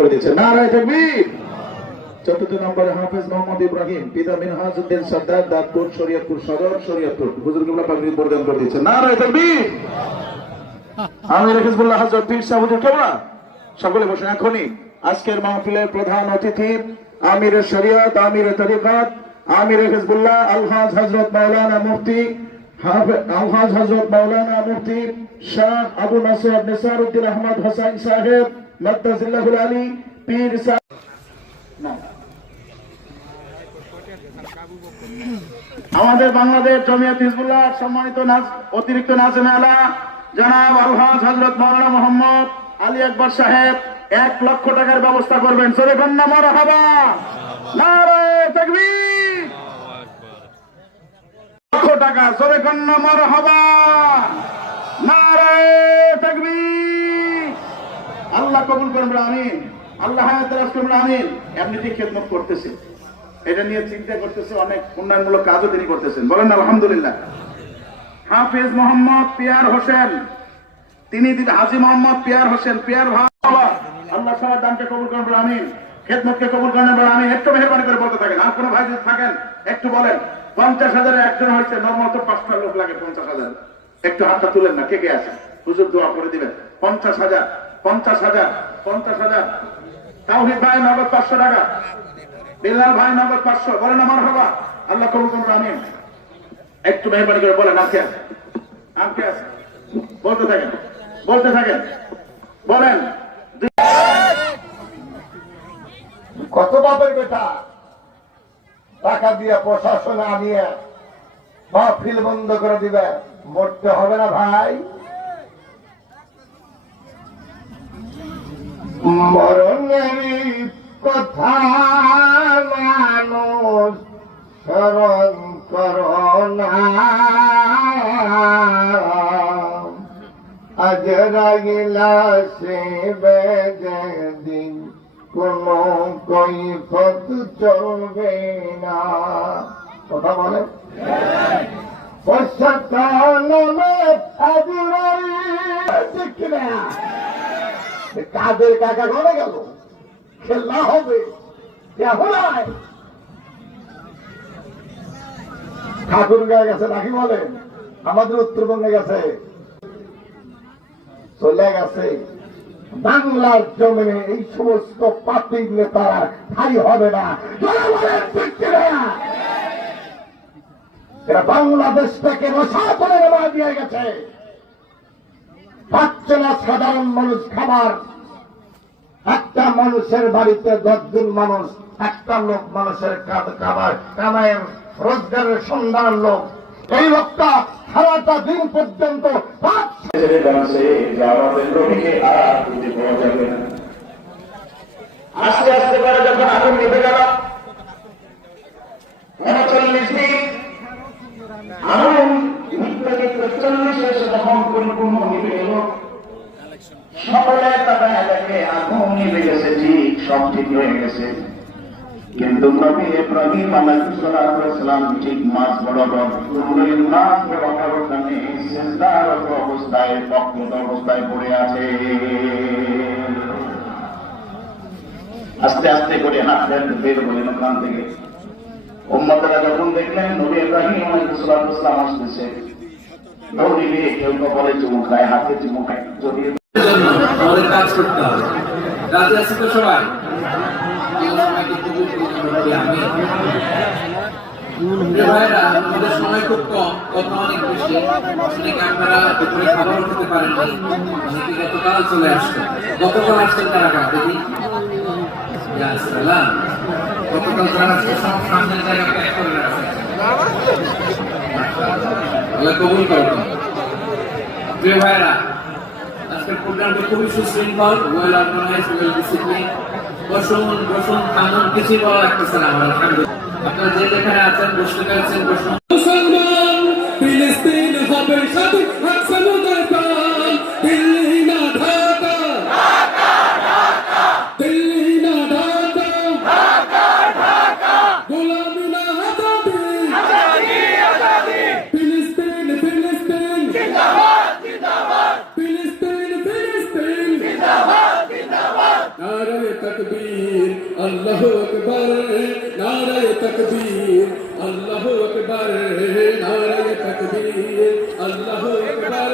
নারায়ে তাকবীর। ৪র্থ নম্বরে হাফেজ মোহাম্মদ ইব্রাহিম, পিতা মিনহাজউদ্দিন সরদার, দাঁতপুর, শরীয়তপুর সদর, শরীয়তপুর। হুজুর কিবলা পাগড়ি পরিধান করে দিয়েছেন। নারায়ে তাকবীর। আমির হিজবুল্লাহ হযরত পীর সাহেব হুজুর কিবলা সকলে বসেন। এখনই আজকের মাহফিলের প্রধান অতিথি আমিরে শরীয়ত, আমিরে তরিকত, আমিরে হিজবুল্লাহ আলহাজ হযরত মাওলানা মুফতি আলহাজ হযরত মাওলানা মুফতি শাহ আবু নসর নিসারউদ্দিন আহমদ হোসেন সাহেব মাদ্দাজিল্লাহুল আলী পীর সাহেব। আমাদের বাংলাদেশ জমিয়ত হিজবুল্লাহ সম্মানিত অতিরিক্ত নাজেম আলা জনাব আলহাজ হযরত মাওলানা মোহাম্মদ আলী আকবর সাহেব 1 লক্ষ টাকার ব্যবস্থা করবেন। সরে কন্যা মারহাবা, নারায়ে তাকবীর। লক্ষ টাকা, সরে কন্যা মারহাবা, নারায়ে তাকবীর। আল্লাহ কবুল করুন, আমিন। আল্লাহ হায়াত দারাজ করুন, আমিন। এমনিতে খেদমত করতেছে, এটা নিয়ে চিন্তা করতেছে, অনেক উন্নয়নমূলক কাজও তিনি করতেছেন, বলেন আলহামদুলিল্লাহ। হাফেজ মোহাম্মদ পিয়ার হোসেন, তিনি হাজী মোহাম্মদ পিয়ার হোসেন, পিয়ার ভাই, আল্লাহ সবার দানকে কবুল করুন, আমিন। খেদমতকে কবুল করুন, আমিন। একটু মেহরবানি করে বলতে থাকেন। আর কোন ভাই যদি থাকেন একটু বলেন। 50,000 একজন হয়েছে, নর্মাল তো 5টা লোক লাগে। 50,000 একটু হাতটা তুলেন না, কে কে আছে? হুজুর দোয়া করে দিবেন। 50,000 50,000 50,000। তাওহীদ ভাই নগদ 500 টাকা, বিল্লাল ভাই নগদ 500, বলেন আমার হবা। আল্লাহ কবুল করুন, আমিন। একটু মেহরবানি করে বলেন। আজকে আজকে আছে, বলতে থাকেন, বলতে থাকেন, বলেন। কত বাপের বেটা টাকা দিয়ে প্রশাসনে আনিয়ে মাহফিল বন্ধ করে দিবে, মরতে হবে না ভাই? মরণের কথা মানুষ স্মরণ করোনা, আজ রাগিলা সে বেদিন কোন কৈফত চলবে না। কথা বলে কাদের কাকা ঘরে গেল, খেলা হবে ঠাকুর গায়ে গেছে নাকি বলেন? আমাদের উত্তরবঙ্গে গেছে, চলে গেছে। বাংলার জমিনে এই সমস্ত পার্টির নেতারা ঠাই হবে না। এরা বাংলাদেশটাকে নশা করে নেওয়া দিয়ে গেছে। পাচ্ছে না সাধারণ মানুষ খাবার। একটা মানুষের বাড়িতে 10 জন মানুষ, একটা লোক মানুষের খাবার কামায়ের রোজগারের সন্ধান লোক। এই লোকটা সারাটা দিন পর্যন্ত আস্তে আস্তে করে যখন আগুন নিভে গেল, 39 দিন আগুন নিভে গেল, 40 এসে যখন পরিপূর্ণ নিভে গেল, সকলে তারা এলাকে আগুন নিভে গেছে, ঠিক সব ঠিক হয়ে গেছে। কিন্তু নবী ইব্রাহিম আলাইহিস সালাম ঠিক মাঝ বরাবর, মাঝ বরাবর ওখানে সিজদারত অবস্থায়, বক্রত অবস্থায় পড়ে আছে। আস্তে আস্তে করে হাঁটলেন, বের হলেন ওখান থেকে। উম্মতেরা যখন দেখলেন নবী ইব্রাহিম আলাইহিস সালাম আসতেছে, দৌড়িয়ে কেউ কপালে চুমু খায়, হাতে চুমু খায়। যদি আমাদের কাজ করতে হবে, কাজে আছে তো সবাই। আমাদের সময় খুব কম, কথা অনেক বেশি। অনেকে আপনারা দুপুরে খাবার করতে পারেননি, অনেকে গতকাল চলে আসছেন। গতকাল আসছেন তারা কাজ দেখি, গতকাল যারা আসছে সব সামনের জায়গা প্যাক করে রাখছে। কবুল করুন। প্রিয় ভাইরা, আজকের প্রোগ্রামটি খুবই সুশৃঙ্খল, ওয়েল অর্গানাইজ, ওয়েল ডিসিপ্লিন। বসুন বসুন, থামুন, কিছুই বলা লাগতেছে না আমার। আলহামদুলিল্লাহ, আপনারা যে যেখানে আছেন, বসতে পেরেছেন, বসুন। মুসলমান ফিলিস্তিন হবে স্বাধীন, সমুদ্রের প্রাণ, দিল্লি না ঢাকা, দিল্লি না ঢাকা, গোলামি না আজাদি, ফিলিস্তিন ফিলিস্তিন জিন্দাবাদ জিন্দাবাদ, ফিলিস্তিন ফিলিস্তিন জিন্দাবাদ জিন্দাবাদ, নারে তাকবীর আল্লাহু আকবার নারায়ে তাকবীর আল্লাহু আকবার নারায়ে তাকবীর আল্লাহু আকবার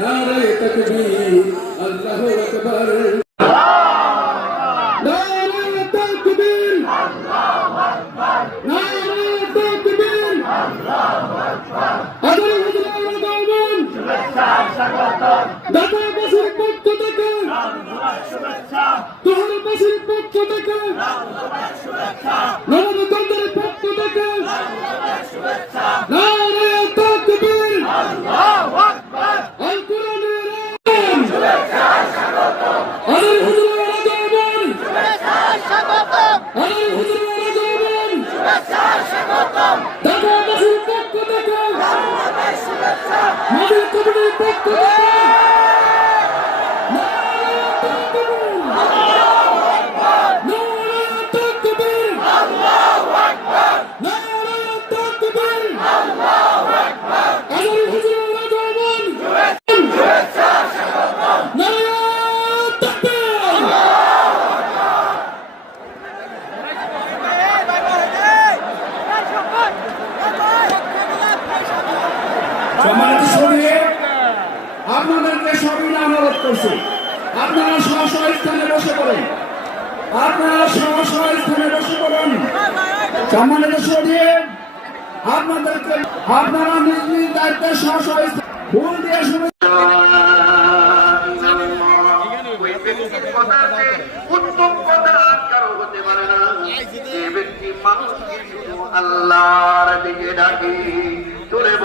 নারায়ে তাকবীর আল্লাহু আকবার নারায়ে তাকবীর আল্লাহু আকবার নারায়ে তাকবীর আল্লাহু আকবার আদর হুজুর দাওয়ান শুভেচ্ছা স্বাগতম দাদা বসির পক্ষ থেকে শুভেচ্ছা তোহর বসির পক্ষ থেকে শুভেচ্ছা নবগঞ্জের পক্ষ থেকে শুভেচ্ছা নারায়ে তাকবীর আল্লাহু আকবার আল কোরআনের শুভেচ্ছা স্বাগতম আদর হুজুর দাওয়ান শুভেচ্ছা স্বাগতম আদর হুজুর দাওয়ান শুভেচ্ছা স্বাগতম দাদা বসির পক্ষ থেকে শুভেচ্ছা মাদুর কমিটির পক্ষ থেকে সম্মানিত সঙ্গে আপনাদেরকে সবিনয় অনুরোধ করছি আপনারা স্ব স্থানে বসে পড়েন আপনারা স্ব স্থানে বসে পড়ুন সম্মানিত সঙ্গে আপনাদেরকে আপনারা নিজ নিজ দায়িত্বে স্ব ফুল দিয়ে শুনে উত্তম কথা কারো হতে পারে না যে ব্যক্তি মানুষকে শুধু আল্লাহর দিকে ডাকে তোরে বলে